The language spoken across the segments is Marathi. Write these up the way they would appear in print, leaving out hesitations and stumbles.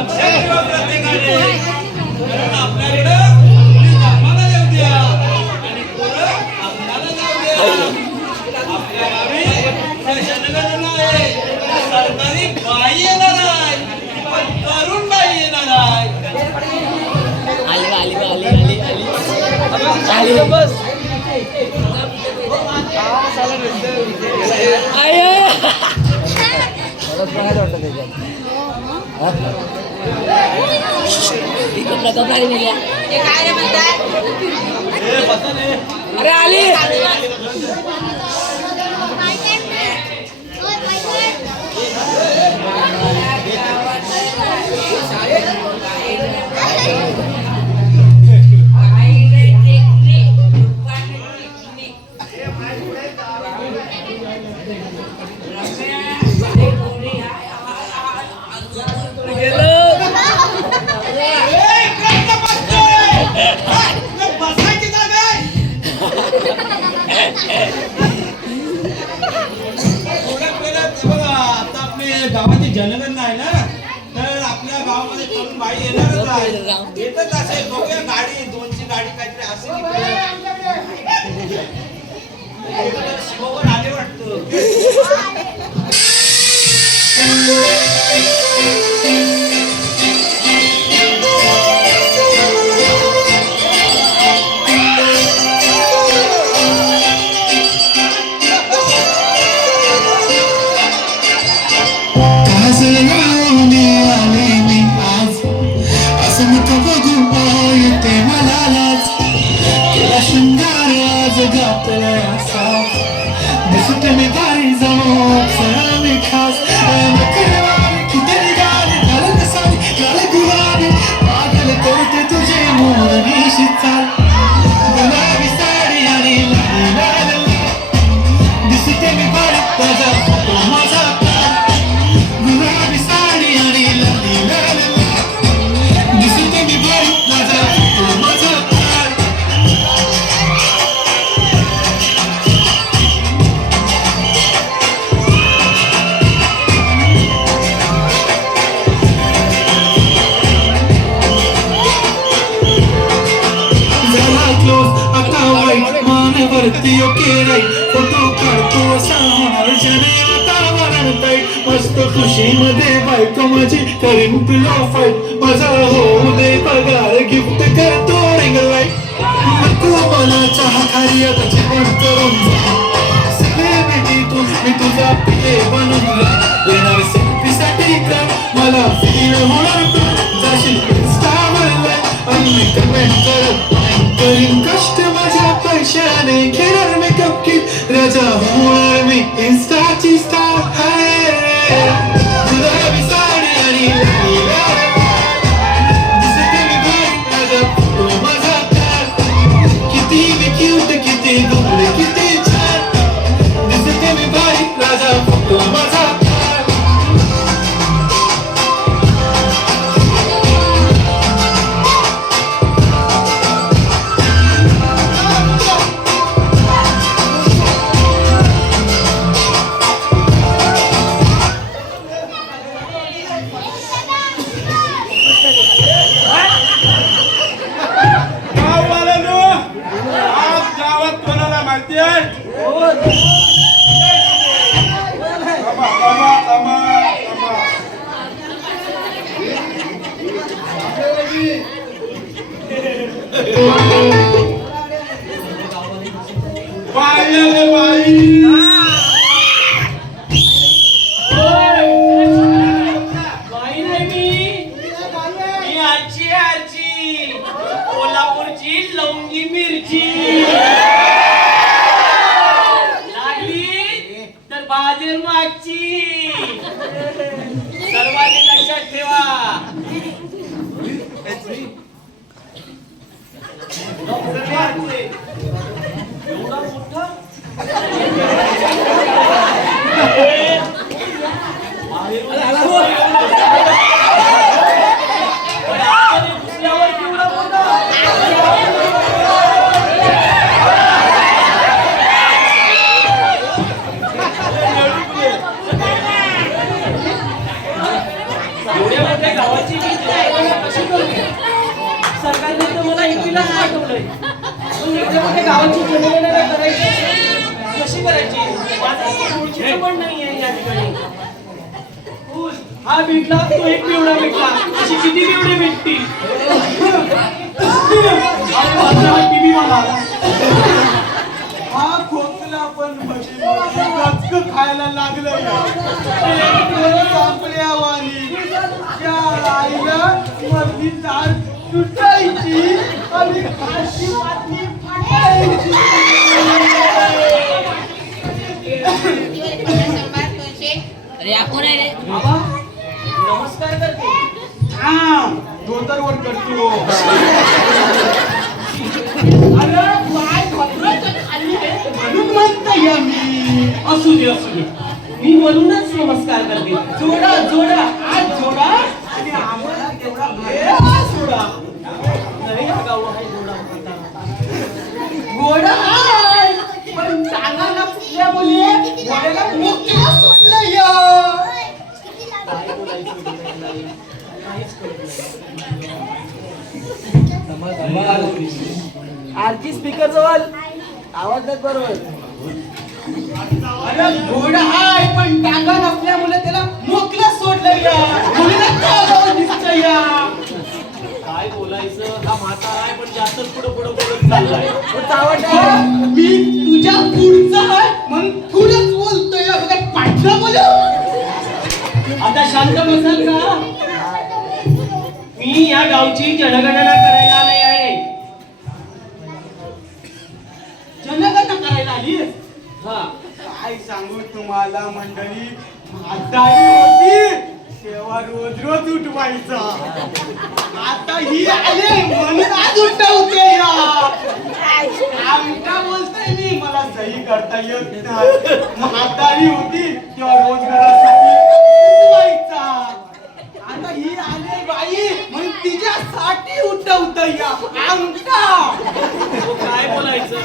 लक्षात ठेवा प्रत्येकाने, कारण आपल्याकडं मुली जन्माला येऊ द्या आणि पोरं आपल्याला जाऊ द्या. आपल्या गावी जनगणना आहे, सरकारी बाई येणार आहे, पण तरुण बाई येणार आहे. आली आली आली आली आली आली बस अरे आली गावाची जनगणना आहे ना, तर आपल्या गावामध्ये तरुण बाई येणारच आहे. येतच असेल बघूया, गाडी 2ची गाडी काहीतरी असेल. शिववर आले वाटतं. मस्त खुशीमध्ये बायको माझी करीन तुला फाईट, माझा होऊ दे पगार, गिफ्ट करतो रिंग लाईट. नको मला चहा खारी, आता जेवण करून सेलिब्रिटी मी तुझा पिले बनून येणार सेल्फीसाठी कर, मला फील होणार तू जाशील इंस्टावरला आणि मी कमेंट करत करीन कष्ट माझ्या पैशाने, घेणार मेकअप किट, राजा होणार मी इंस्टाची स्टार. गुलाबी साडी आणि दिसते मी भारी, माझा फोटो माझा कार, किती मी क्यूट, किती गोड, किती छान, दिसते मी भारी, माझा फोटो माझा कार. कोल्हापूरची लवंगी मिरची लागली तर बाजेर मागची, सर्वांनी लक्षात ठेवा. एवढा मोठा गावाची गावाची जनगणना करायची कशी करायची माझा ओळखीचं पण नाही आहे या ठिकाणी. हा भेटला तो एक पिवळा भेटला अशी किती पिवळे भेटतील. हा खोकला पण गचक खायला लागलं आपल्या वाणी त्या आईला मधली तार तुटायची आणि खाशी बातमी फाटायची. अरे आपण आहे रे बाबा नमस्कार करते. हा धोतरवर करतो. अरे पाय घसरत खाली आहे म्हणून म्हणता मी. असू दे मी म्हणूनच नमस्कार करते. जोडा जोडा आज जोडा आणि आम्हाला तेवढा भेळ सोडा. नाही हा गाव आहे जोडा घोडा आहे पण टांगाला फुटल्यामुळे घोड्याला मोकळा सोडलं या. काय बोलायचं काहीच आरची स्पीकर जवळ आवाज देत बरोबर. अरे घोडा आहे पण टांगा नसल्यामुळे त्याला मोकळं सोडलं या. म्हणून दिसतं या. काय बोलायचं हा म्हातारा आहे पण जास्तच पुढे बोलत चाललाय. मी तुझ्या पुढचा आहे म्हणून पुढेच बोलतोय. बघा पाठलं बोलू. आता शांत बसाल का. मी या गावची जनगणना करायला आले आहे. जनगणना करायला आली. हा काय सांगू तुम्हाला मंडळी. म्हातारी होती तेव्हा रोज उठवायचा. आता ही आले म्हणून आज उठवते या. आमका बोलतोय मी मला सही करता येत नाही. म्हातारी होती तेव्हा रोज घरासाठी उठवायचा. आता ही आले बाई म्हणून तिच्यासाठी उठवत या. आमका हो, काय बोलायचं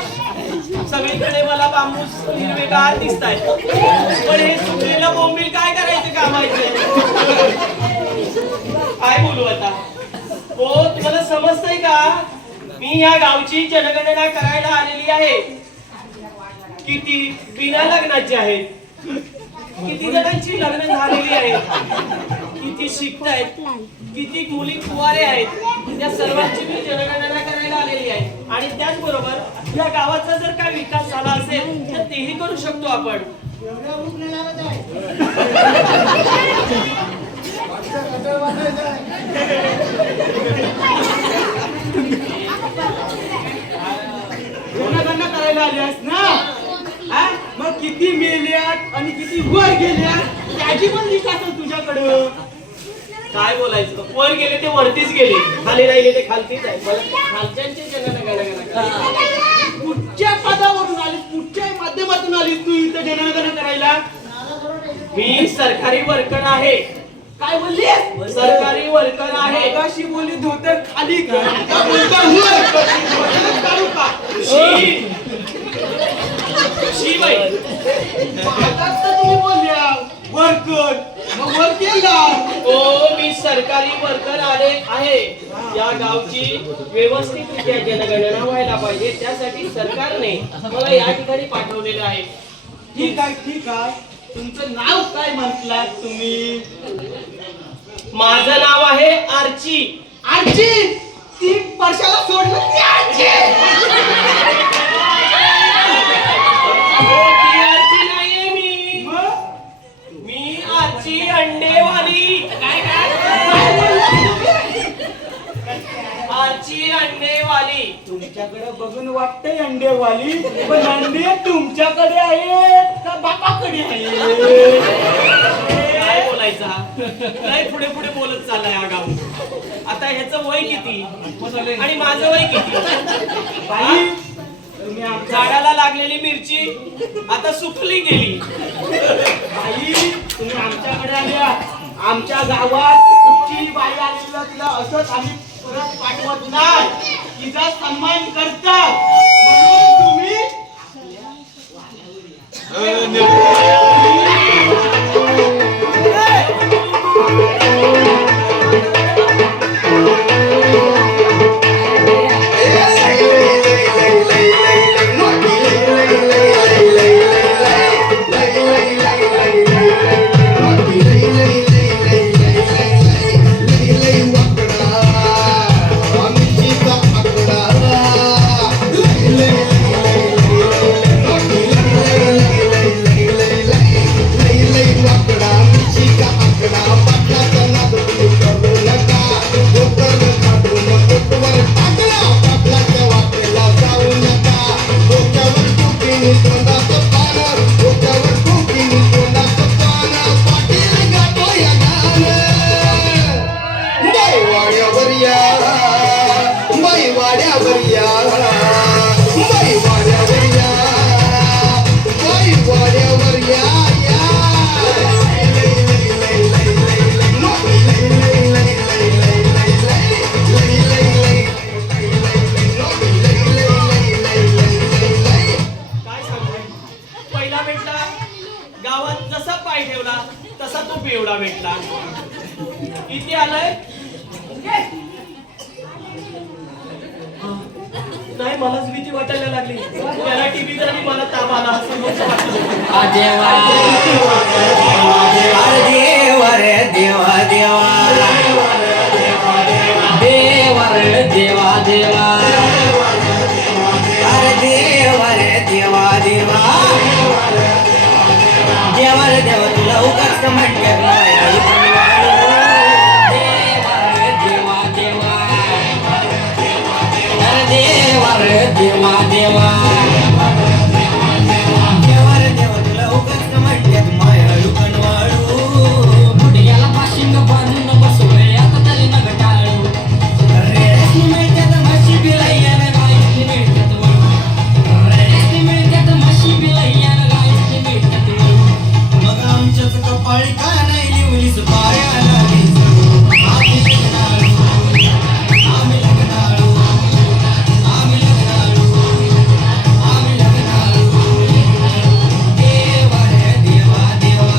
सगळीकडे मला बांबूस हिरवेगार दिसताय पण हे सुकलेलं बोंबील काय करायचं कामायचं. काय बोलू आता. हो तुम्हाला समजतंय का मी या गावची जनगणना करायला आलेली आहे. किती बिना लग्नाची आहेत. किती जणांची लग्न झालेली आहेत. किती शिकतायत. किती मुली कुवारे आहेत. या सर्वांची मी जनगणना करायला आलेली आहे. आणि त्याचबरोबर या गावाचा जर काय विकास झाला असेल तर तेही करू शकतो आपण. जनगणना करायला आल्यास ना. हा? मग किती मेल्यात आणि किती वर गेल्यात त्याची पण लिस्ट असेल तुझ्याकडं. काय बोलायचं वर गेले ते वरतीच गेले खाली राहिले ते खालतीच आहे. मला खालच्यांची जनगणना कुठच्या पदावरून आलीस कुठच्या माध्यमातून आलीस तू इथं जनगणना करायला. मी सरकारी वर्कर आहे. काय बोलली. सरकारी वर्कर आहे. मगाशी बोलली धोतर खाली कर. आता बोलता वर कर. धोतर काढू का. शी बाई आताच तर तुम्ही बोलल्या वर कर मग वर केला. हो मी सरकारी वर्कर आहे. या गावची व्यवस्थितरित्या जनगणना व्हायला पाहिजे त्यासाठी सरकारने मला या ठिकाणी पाठवलेलं आहे. ठीक आहे. तुमचं नाव काय म्हटलात तुम्ही. माझं नाव आहे आर्ची. आजी ती वर्षाला सोडलं ती आजी. ती आर्ची नाहीये मी. मग मी आर्ची अंडेवाली. काय बोलला तुम्ही. आर्ची अंडेवाली. तुमच्याकडे बघून वाटतंय अंडेवाली पण अंडे तुमच्याकडे आहेत का बापाकडे आहेत. काय बोलायचा काय पुढे बोलत चाललाय हा गाव. आता ह्याचं वय किती आणि माझं वय किती. बाई तुम्ही आमच्या झाडाला लागलेली मिरची आता सुकली गेली. बाई तुम्ही आमच्याकडे आल्या. आमच्या गावात कुठची बाई आलेला तिला असंच आम्ही परत पाठवत नाही. तिचा सन्मान करतात म्हणून तुम्ही गावात जसा पाय ठेवला तसा तो बेवडा भेटला. किती आलाय? नाही, मलाच भीती वाटायला लागली. त्याला टीव्ही आणि मला ताप आला असं मला वाटलं. देवा रे देवा देवा देवा रे देवा देवा अरे देवा रे देवा देवा देवा रे देवा तुला उगाच कमेंट करणार देवा रे देवा देवा अरे देवा रे देवा देवा देवा रे देवा तुला उगाच कमेंट करत माया लुकन वाळू गुडघ्याला पाशिंग बांधून बसवले आता तरी नग टाळू रेडसनी मिळत्यात म्हशी बिलैयानं गायसनी मिळत्यात वळू रेडसनी मिळत्यात म्हशी बिलैयानं गायसनी मिळत्यात वळू मग आमच्याच कपाळी का नाही लिवलीस पायाला दिसू आम्ही लग्नाळू आम्ही लग्नाळू आम्ही लग्नाळू आम्ही लग्नाळू देवा रे देवा देवा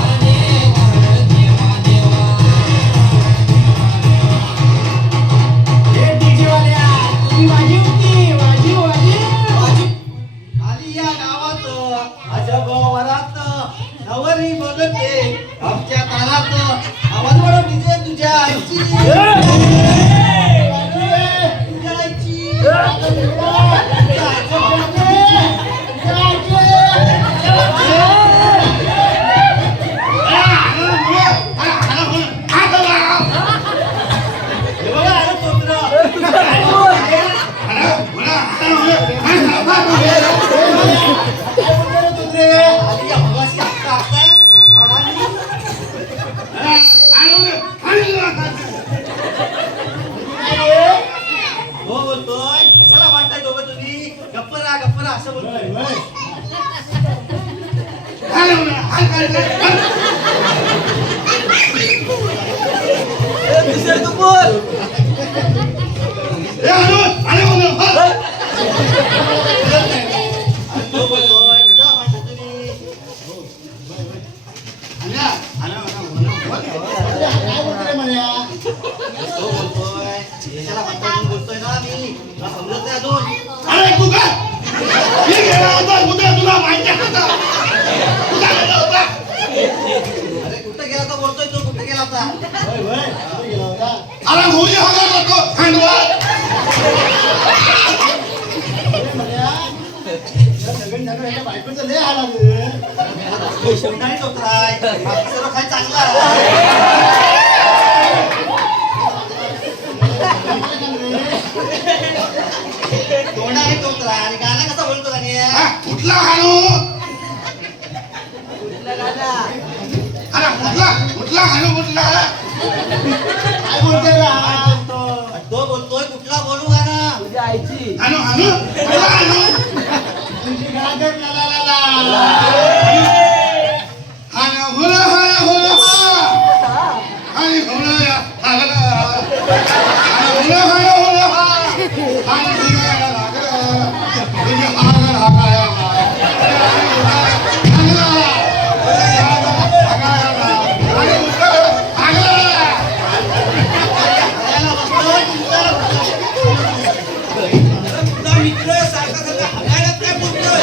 अरे देवा रे देवा देवा हे डीजे वाल्या तुम्ही माझी होती माझी आली या गावात अजब वरात नवरी बघते आमच्या तारात आवाज वाढव डीजे तुझ्या आईची तुझ्या आईची हो बोलतोय कशाला वाटताय दोघं तुम्ही गप्परा गप्परा असं बोलतोय दुसरं तू बोल तो बोलतोय कशाला वाटताय तुम्ही तो बोलतोय कशाला वाटताय तुम्ही बोलतोय ना मी तुला समजत नाही अजून अरे तू का मी गेला होता उद्या तुला माहिती आहे का तुला गेला होता अरे कुठं गेला तर बोलतोय तो कुठे गेला होता अरे मुली हवा नको खांडवा बायकोचं लय हाल नाही तोत्राय बाकी सर्व काय चांगला आहे तोंडाने तोत्रा आणि गाणं कसा बोलतो गाणी कुठला हाणू अरे कुठला हाणू कुठला काय बोलतोय तो बोलतोय कुठला बोलू गाणं तुझ्या आईची हाणू हाणू कुठला हाणू तुझी गागर ला ला ला हाणू हुला हाणू हुला हाणी हुला या हाणू हुला हाणू हुला हाणू दिगा लागला दिगा हाणू हाणू तुझा मित्र सारखा सारखा हगायला काय बोलतोय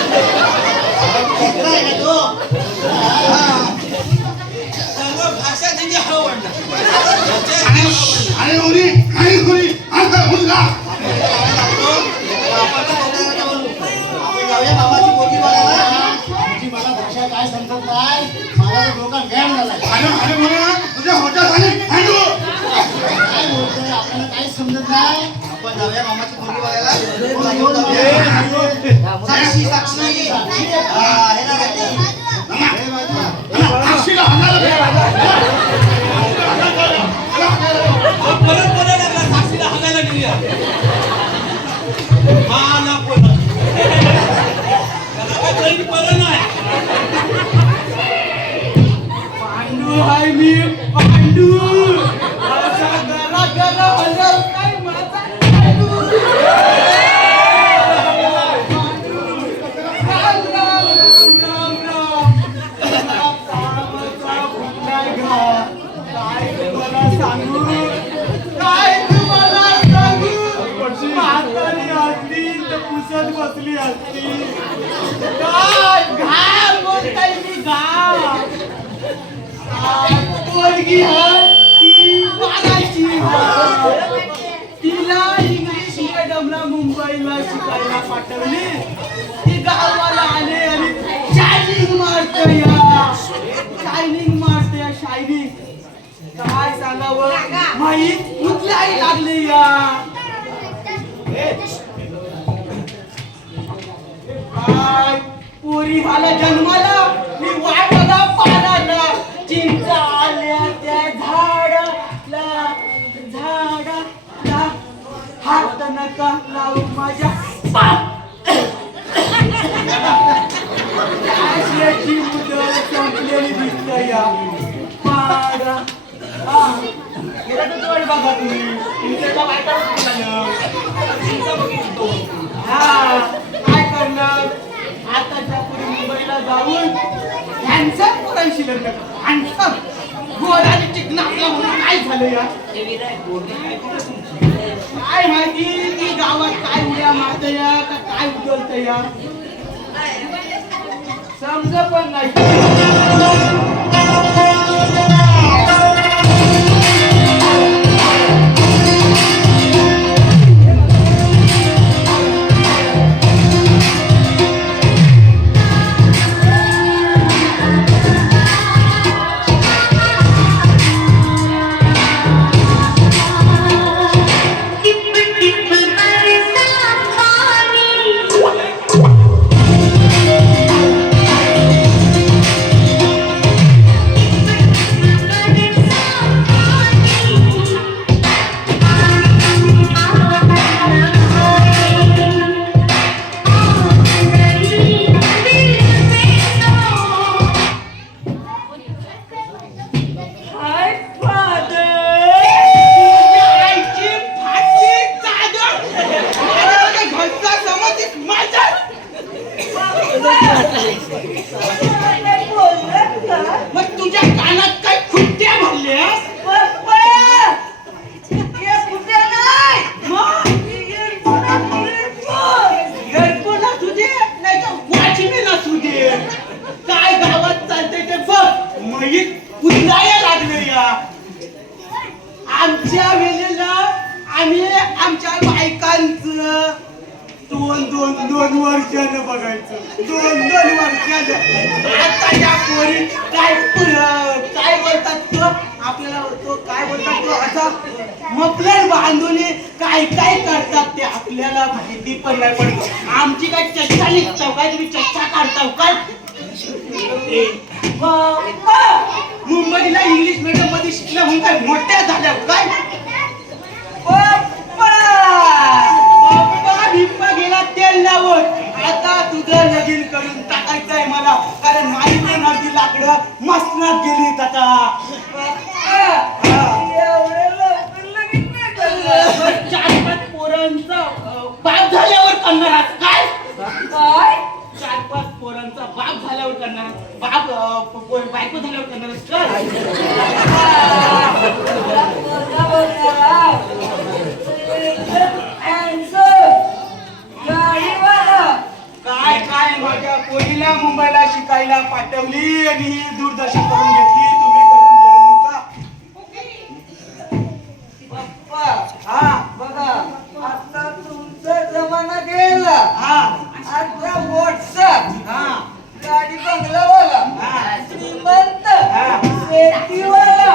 सर्व भाषा त्यांची हवडणार अरे उरी काही उरी आता मुलगा आपण जाऊया बाबाची पोरगी बघायला तुझी मला भाषा काय समजत नाही मला तर डोका गॅम झालाय अरे बोला तुझ्या होत्या झाली हाणू काय बोलतोय आपल्याला काहीच समजत नाही आपण जाऊया मामाची पोरगी बघायला बोला, घेऊन जाऊया. साक्षी साक्षी हा हे ना गती साक्षीला हाणायला परत बोलायला लागला साक्षीला हगायला निघूया हा ना परत त्याला काय कळली बरं नाही पांडू हाय मी पांडू माझा गरा गरा हलर काय माझा पांडू पांडू राम राम राम मुंबईला शिकायला पाठवली ती गावाला आले आणि शायनिंग मारते या शायनिंग काय सांगावं माहीत उचलाही लागली या काय पोरी झाला जन्माला मी वाटला पाडाला चिंचा आल्या त्या झाडाला हात नका लावू माझ्या आशयाची मुदत संपलेली दिसत या पाडा गेला तर वाट बघा तुम्ही तुमच्या वाईट काय करणार आताच्या पुढे मुंबईला जाऊन हॅन्डसम पोरांशी लग्न हॅन्डसम गोराने चिकनाकला म्हणून काय झालं या काय माहिती की गावात काय उड्या मारत या का काय उचलत या समज पण नाही आमच्या वेळेला आम्ही आमच्या बायकांचं दोन वर्षानं बघायचं दोन वर्षानं आता या पोरी काय बोलतात तो आपल्याला तो काय बोलतात तो असा मफलर बांधून काय करतात ते आपल्याला माहिती पण नाही पडत आमची काय चर्चा निघताव काय तुम्ही चर्चा काढताव काय मुंबईला इंग्लिश मीडियम मध्ये शिकल्या म्हणून काय मोठ्या झाल्या काय भिप्पा गेला तेल लावत आता तुझं लगीन करून टाकायचंय मला कारण माझी पण अगदी लाकडं मसनात गेली आता 4-5 पोरांचा बाप झाल्यावर करणार आहात काय 4-5 पोरांचा बाप झाल्यावर करणार बायको झाल्यावर करणार काय माझ्या पोरीला मुंबईला शिकायला पाठवली आणि ही दूरदर्शन करून घेतली तुम्ही करून घेऊ नका पप्पा बघा आता तुमचा जमाना गेला आता व्हॉट्सअप गाडी बंगलावाला श्रीमंत शेतीवाला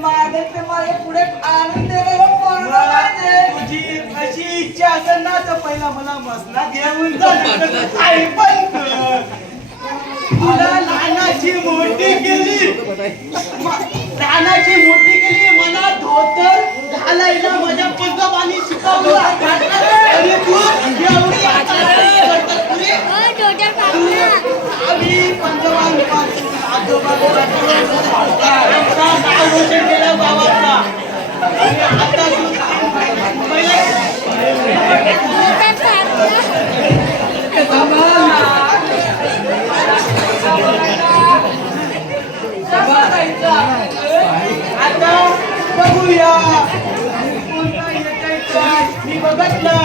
मागे पुढे आणून देणारा पोरगा पाहिजे तुझी अशी इच्छा असेल ना तर पहिला मला मसना घेऊन जा काय पण कर. तुला लहानाची मोठी केली मला धोतर घालायला माझ्या पंजोबांनी शिकवलं आणि तू एवढी आम्ही पंजोबांपासून नाव रोशन केलं बाबांना आता आता बघूया मी बघितलं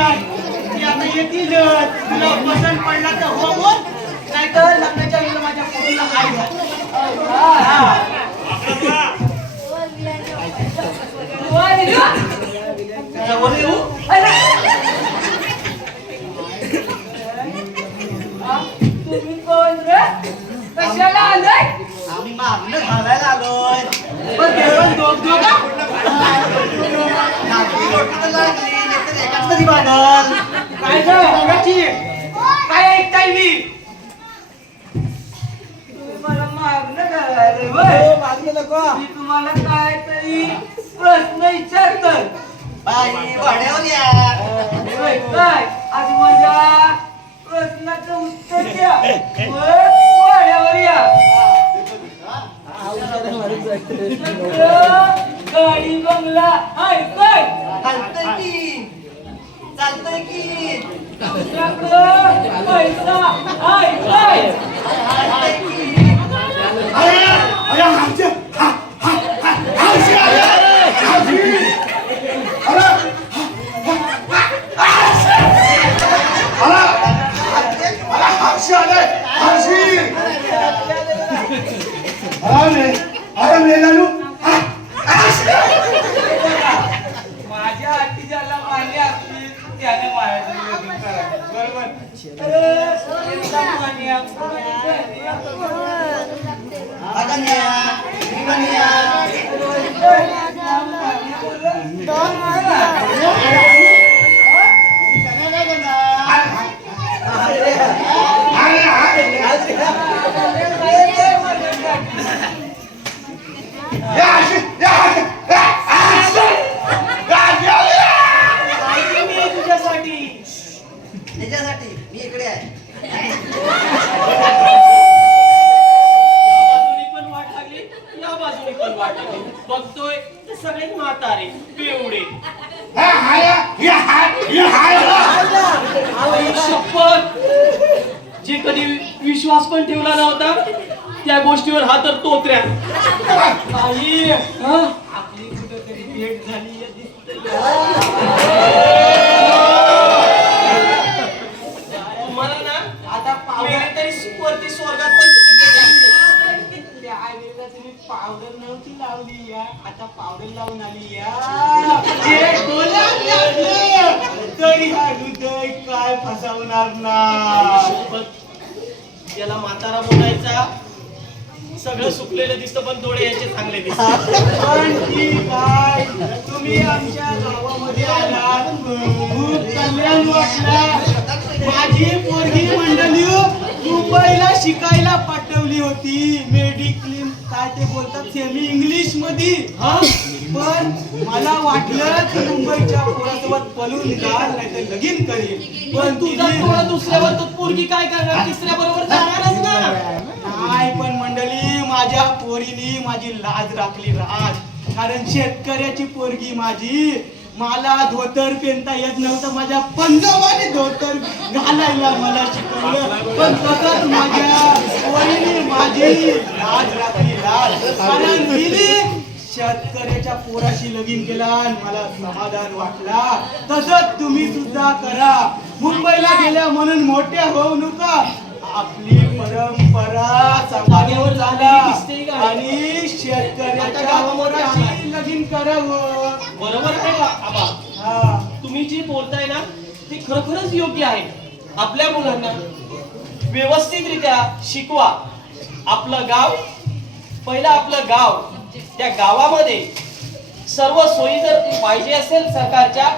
की आता येतील तुला पसंत पडला तर हो बोल नाही तर लग्नाच्या वेळेला माझ्या पोरीला आई जवळ येऊ कशाला आलोय आम्ही मागणं घालायला आलोय पण जेवण दोघा नागरी रोटी तर लागली नाहीतर एकाच तरी भांडल काय झालं बघाची काय ऐकताय मी तुम्हाला मागणं घालायला होय मागणं नको मी तुम्हाला काय तरी प्रश्न विचारतो बाई भाड्यावर या होय, काय आधी माझ्या प्रश्नाचं उत्तर द्या मग वाड्यावर या गाडी बंगला हाय काय चालतंय की चालतंय की तुमच्याकडं पैसा हाय काय चालतंय की माझ्या अटी ज्याला मान्य असतील त्याने माझ्याशी लग्न करायचं बरोबर अगन्या निगन्या तुझ्यासाठी त्याच्यासाठी मी इकडे आहे बाजूनी पण वाट लागली या बाजूनी पण वाट लागली बघतोय ते सगळे म्हातारे पिवळे शपथ जे कधी विश्वास पण ठेवला नव्हता त्या गोष्टीवर हा तर तोत्र्या आई आपली कुठेतरी भेट झाली आहे दिसतंय. मला ना आता मेले तरी वरती स्वर्गात पण त्या आईला तुम्ही पावडर नव्हती लावली या आता पावडर लावून आली या जे डोळ्यात लागलं. तरी हा हृदय काय फसवणार ना शपथ याला म्हातारा बोलायचा सगळं सुकलेलं दिसतं पण डोळे याचे चांगले दिसतात पण ठीक आहे तुम्ही आमच्या गावामध्ये आलात खूप कल्याण वाटलं माझी पोरगी मंडळी मुंबईला शिकायला पाठवली होती मेडिक्लेम काय ते बोलतात सेमी इंग्लिश मध्ये पण मला वाटलं की मुंबईच्या पोरासोबत पळून जाल नाही तर लगीन करीन पण तुझा तिने- डोळा दुसऱ्यावर तर पोरगी काय करणार तिसऱ्या बरोबर जाणारच ना नाही पण मंडळी माझ्या पोरीनी माझी लाज राखली राज कारण शेतकऱ्याची पोरगी माझी मला धोतर पेनता येत नव्हतं माझ्या पंजाबाने धोतर घालायला मला शिकवलं पण तसंच माझ्या पोरीने माझी लाज राखली लाज कारण तिने शेतकऱ्याच्या पोराशी लगीन केला आणि मला समाधान वाटला तसंच तुम्ही सुद्धा करा मुंबईला गेल्या म्हणून मोठ्या होऊ नका आपली परंपरा जागेवर सांभाळून झालेली दिसते झाला का? आणि शेतकऱ्याच्या आता गावामध्ये पोराशी लगीन करावं बरोबर आहे का आबा हा तुम्ही जी बोलताय ना ते खरोखरच योग्य आहे आपल्या मुलांना व्यवस्थितरित्या शिकवा आपलं गाव पहिलं आपलं गाव त्या गावामध्ये सर्व सोयी जर पाहिजे असेल सरकारच्या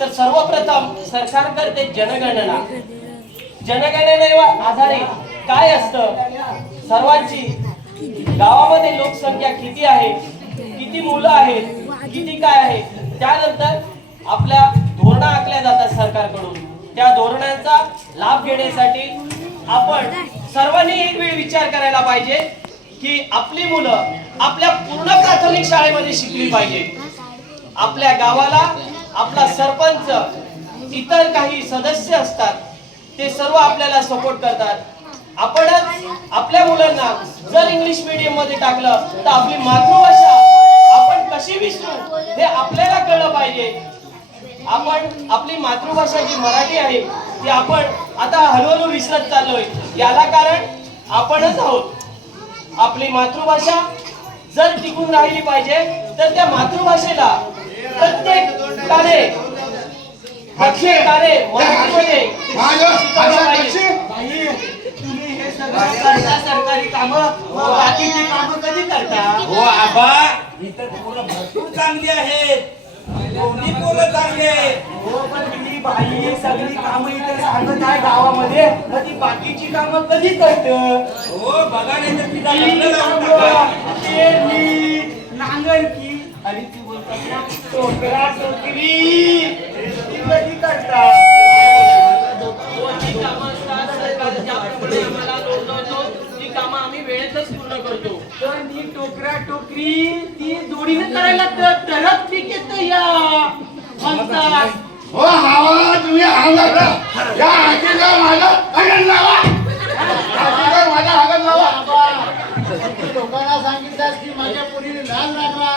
तर सर्वप्रथम सरकार करते जनगणना जनगणनेवर आधारे काय असतं सर्वांची गावामध्ये लोकसंख्या किती आहे किती मुलं आहेत किती काय आहे त्यानंतर आपल्या धोरणा आखल्या जातात सरकारकडून त्या धोरणांचा लाभ घेण्यासाठी आपण सर्वांनी एक वेळ विचार करायला पाहिजे की आपली मुलं आपल्या पूर्ण प्राथमिक शाळेमध्ये शिकली पाहिजे आपल्या गावाला आपला सरपंच इतर काही सदस्य असतात ते सर्व आपल्याला सपोर्ट करतात आपणच आपल्या मुलांना जर इंग्लिश मीडियम मध्ये टाकलं तर आपली मातृभाषा आपण कशी विसरू हे आपल्याला कळलं पाहिजे आपण आपली मातृभाषा जी मराठी आहे ती आपण आता हळूहळू विसरत चाललोय याला कारण आपणच आहोत आपली मातृभाषा जर टिकून राहिली पाहिजे तर त्या मातृभाषेला प्रत्येकाने मराठीमध्ये शिकवलं पाहिजे. बाई तुम्ही हे सगळं करता सरकारी कामं, मग बाकीची कामं कधी करता? हो आबा इथं पोरं भरपूर चांगली आहेत. दोन्ही पोरं चांगली आहेत. हो पण ही बाई सगळी कामं इथे सांगत आहे गावामध्ये, मग ती बाकीची कामं कधी करतं? हो बघा नाही तर तिला लग्न लावून टाका. पेरणी, नांगरकी आणि ती बोलतात ना टोकरा टोकरी ती कधी करतात? जी कामं असतात सरकार ज्याप्रमाणे आम्हाला लोड लावतो ती कामं आम्ही वेळेतच पूर्ण करतो. पण ती टोकरा टोकरी ती जोडीने करायला तरच पीक येतं या म्हणतात. हो हवा तुम्ही हागत राहा. या हातीला माझा हगत लावा. हातीला माझा हगत लावा. लोकांना सांगितलं की माझ्या पोरीने लाज लागला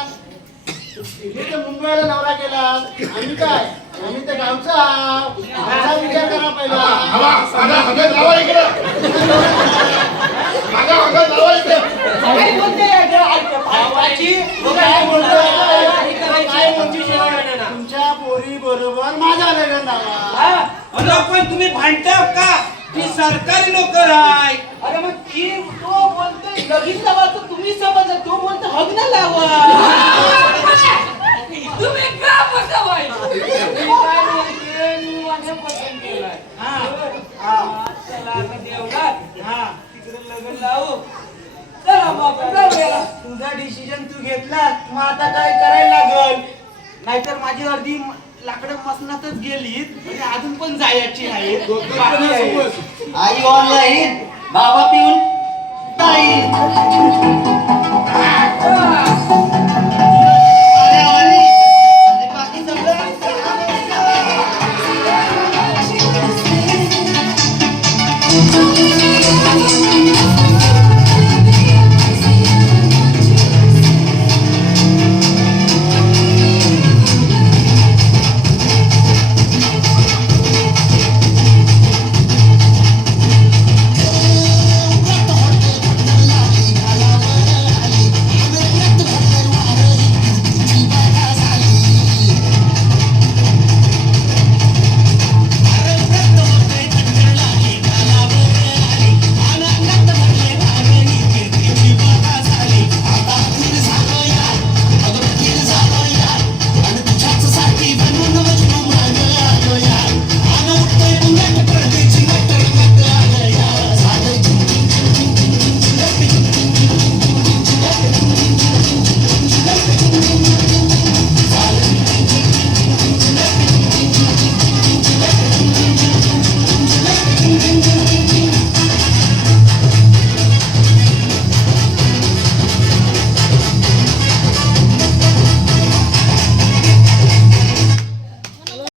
तुम्ही तर मुंबईला नवरा केला आम्ही काय आम्ही तर गावचा आहोत. माझा विचार करा पहिला हवा माझा हगत लावा इकडे. माझा हगत लावा इकडे. काय बोलते भावाची काय काय तुमची सेवा करणार? तुमच्या पोरी बरोबर माझा लग्न लावा. अरे पण तुम्ही भांडता का? ती सरकारी नोकर आहे. अरे मग ती तो बोलतोय लगीन लावायचं तुम्ही समजा तो बोलतो हग्न लावा. तुम्ही का बसवाय? तुझा डिसिजन तू घेतला मग आता काय करायला लागल नाहीतर माझी अर्धी लाकडं मसनातच गेली म्हणजे अजून पण जायची आहे. आई ऑनलाईन बाबा